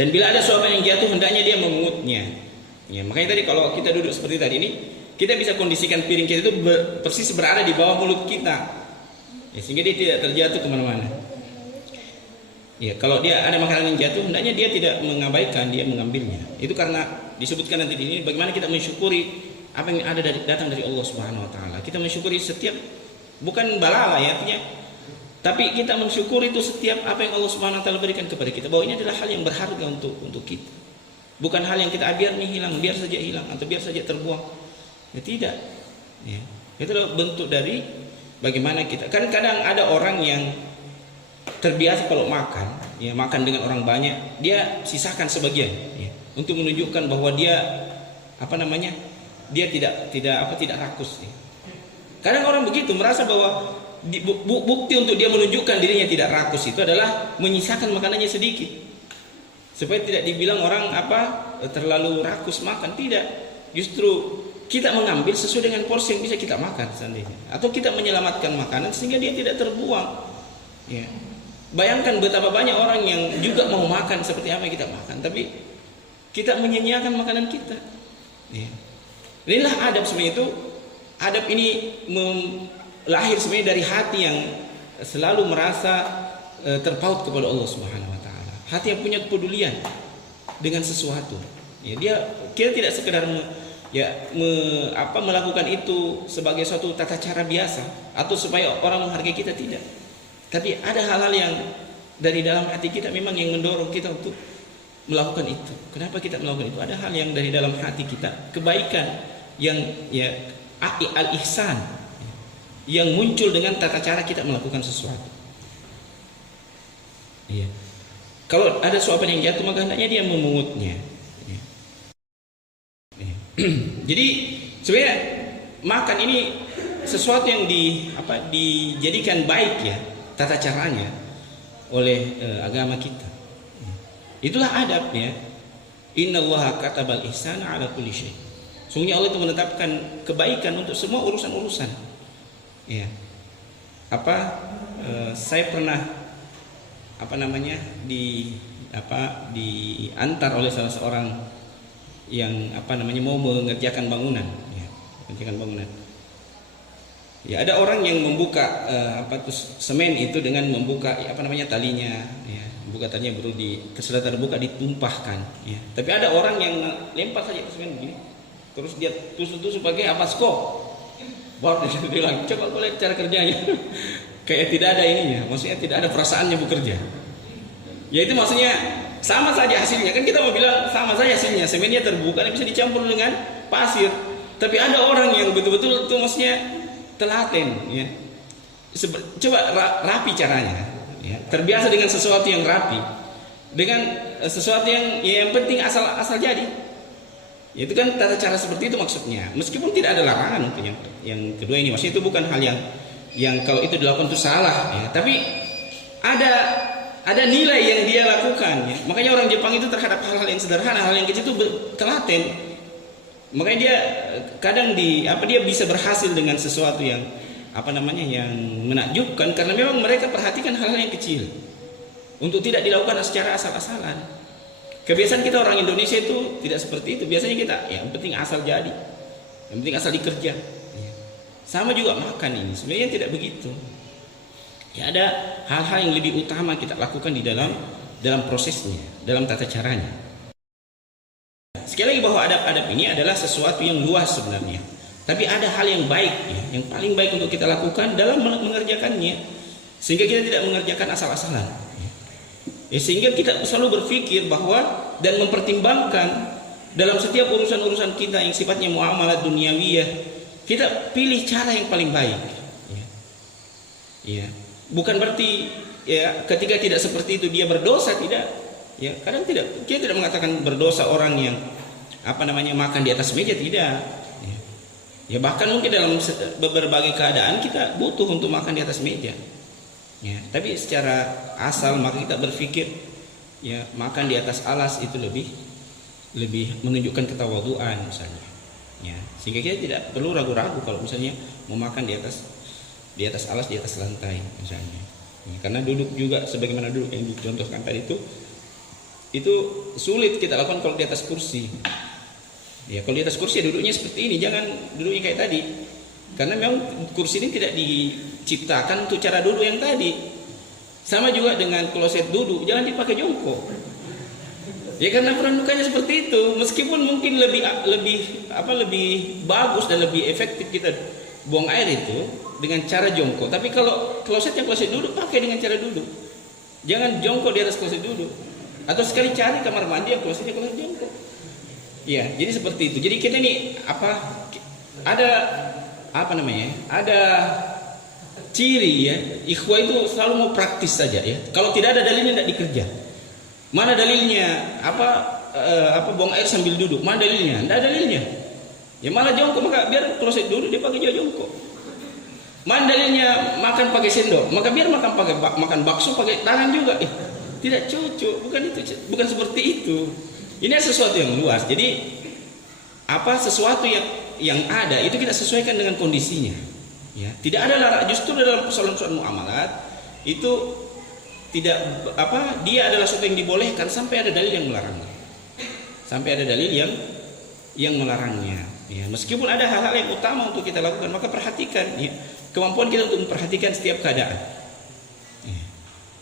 Dan bila ada suapan yang jatuh, hendaknya dia memungutnya. Ya, makanya tadi kalau kita duduk seperti tadi ini, kita bisa kondisikan piring kita itu persis berada di bawah mulut kita, ya, sehingga dia tidak terjatuh kemana-mana. Ya, kalau dia ada makanan yang jatuh, hendaknya dia tidak mengabaikan, dia mengambilnya. Itu karena disebutkan nanti di ini bagaimana kita mensyukuri apa yang ada datang dari Allah Subhanahu Wa Taala. Kita mensyukuri setiap, bukan balala ya artinya, tapi kita mensyukuri itu setiap apa yang Allah Subhanahu Wa Taala berikan kepada kita, bahwa ini adalah hal yang berharga untuk kita. Bukan hal yang kita biar nih hilang, biar saja hilang atau biar saja terbuang. Ya tidak. Ya. Itu adalah bentuk dari bagaimana kita. Kan kadang ada orang yang terbiasa kalau makan, ya makan dengan orang banyak, dia sisakan sebagian, ya, untuk menunjukkan bahwa dia dia tidak rakus. Ya. Kadang orang begitu merasa bahwa bukti untuk dia menunjukkan dirinya tidak rakus itu adalah menyisakan makanannya sedikit, supaya tidak dibilang orang terlalu rakus makan. Tidak, justru kita mengambil sesuai dengan porsi yang bisa kita makan seandainya, atau kita menyelamatkan makanan sehingga dia tidak terbuang. Ya. Bayangkan betapa banyak orang yang juga mau makan seperti apa yang kita makan, tapi kita menyia-nyiakan makanan kita. Ya. Inilah adab sebenarnya itu. Adab ini lahir sebenarnya dari hati yang selalu merasa terpaut kepada Allah Subhanahu Wa Taala. Hati yang punya kepedulian dengan sesuatu. Ya, kita tidak sekedar melakukan itu sebagai suatu tata cara biasa atau supaya orang menghargai kita, tidak. Tapi ada hal-hal yang dari dalam hati kita memang yang mendorong kita untuk melakukan itu. Kenapa kita melakukan itu? Ada hal yang dari dalam hati kita, kebaikan yang al-ihsan yang muncul dengan tata cara kita melakukan sesuatu. Iya. Kalau ada suapan yang jatuh, maka hendaknya dia memungutnya. Iya. Iya. Jadi sebenarnya makan ini sesuatu yang dijadikan baik ya, tata caranya oleh agama kita. Itulah adab ya. Innallaha katabal ihsana ala kulli syai. Sungguhnya Allah itu menetapkan kebaikan untuk semua urusan-urusan. Ya. Saya pernah diantar oleh salah seorang yang mau mengerjakan bangunan, ya, mengerjakan bangunan. Ya, ada orang yang membuka semen itu dengan membuka talinya, ya, membuka talinya baru setelah terbuka ditumpahkan, ya. Tapi ada orang yang lempar saja ke semen begini, terus dia tusuk-tusuk pakai skop, baru dia bilang, coba kau lihat cara kerjanya, kayak tidak ada ininya, maksudnya tidak ada perasaannya bekerja. Ya itu maksudnya sama saja hasilnya, kan kita mau bilang sama saja hasilnya, semennya terbuka bisa dicampur dengan pasir, tapi ada orang yang betul-betul itu maksudnya telaten, ya. Coba rapi caranya, ya. Terbiasa dengan sesuatu yang rapi, dengan sesuatu yang penting asal jadi. Itu kan tata cara seperti itu maksudnya. Meskipun tidak ada larangan untuk yang kedua ini, maksudnya itu bukan hal yang kalau itu dilakukan itu salah, ya. Tapi ada nilai yang dia lakukan, ya. Makanya orang Jepang itu terhadap hal-hal yang sederhana, hal yang kecil itu telaten. Makanya dia kadang dia bisa berhasil dengan sesuatu yang yang menakjubkan, karena memang mereka perhatikan hal-hal yang kecil untuk tidak dilakukan secara asal-asalan. Kebiasaan kita orang Indonesia itu tidak seperti itu. Biasanya kita yang penting asal jadi, yang penting asal dikerja. Sama juga makan ini sebenarnya tidak begitu. Ya, ada hal-hal yang lebih utama kita lakukan di dalam prosesnya, dalam tata caranya. Sekali lagi bahwa adab-adab ini adalah sesuatu yang luas sebenarnya. Tapi ada hal yang baik, ya, yang paling baik untuk kita lakukan dalam mengerjakannya, sehingga kita tidak mengerjakan asal-asalan. Ya, sehingga kita selalu berpikir bahwa dan mempertimbangkan dalam setiap urusan-urusan kita yang sifatnya muamalah duniawiyah, kita pilih cara yang paling baik. Ya. Bukan berarti ya ketika tidak seperti itu dia berdosa, tidak. Ya, kadang tidak, kita tidak mengatakan berdosa orang yang makan di atas meja, tidak. Ya, bahkan mungkin dalam berbagai keadaan kita butuh untuk makan di atas meja. Ya, tapi secara asal maka kita berpikir ya makan di atas alas itu lebih menunjukkan ketawaduan misalnya. Ya, sehingga kita tidak perlu ragu-ragu kalau misalnya mau makan di atas alas, di atas lantai misalnya. Ya, karena duduk juga sebagaimana duduk yang dicontohkan tadi itu itu sulit kita lakukan kalau di atas kursi. Ya, kalau di atas kursi ya duduknya seperti ini, jangan duduknya kayak tadi. Karena memang kursi ini tidak diciptakan untuk cara duduk yang tadi. Sama juga dengan kloset duduk, jangan dipakai jongkok. Ya karena peruntukannya seperti itu, meskipun mungkin lebih bagus dan lebih efektif kita buang air itu dengan cara jongkok. Tapi kalau klosetnya kloset duduk, pakai dengan cara duduk. Jangan jongkok di atas kloset duduk. Atau sekali cari kamar mandi yang klosetnya kloset jongkok. Ya, jadi seperti itu. Jadi kita ini ada ciri ya. Ikhwah itu selalu mau praktis saja ya. Kalau tidak ada dalilnya tidak dikerja. Mana dalilnya buang air sambil duduk? Mana dalilnya? Tidak ada dalilnya. Ya malah jongkok, maka biar kloset duduk dia pakai jongkok. Mana dalilnya makan pakai sendok? Maka biar makan bakso pakai tangan juga. Tidak cocok, bukan seperti itu. Ini sesuatu yang luas. Jadi sesuatu yang ada itu kita sesuaikan dengan kondisinya. Ya, tidak ada larangan. Justru dalam persoalan muamalat itu tidak dia adalah sesuatu yang dibolehkan sampai ada dalil yang melarangnya. Sampai ada dalil yang melarangnya. Ya, meskipun ada hal-hal yang utama untuk kita lakukan, maka perhatikan ya, kemampuan kita untuk memperhatikan setiap keadaan. Ya.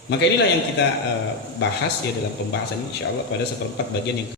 Maka inilah yang kita bahas ya dalam pembahasan insyaallah pada seperempat bagian yang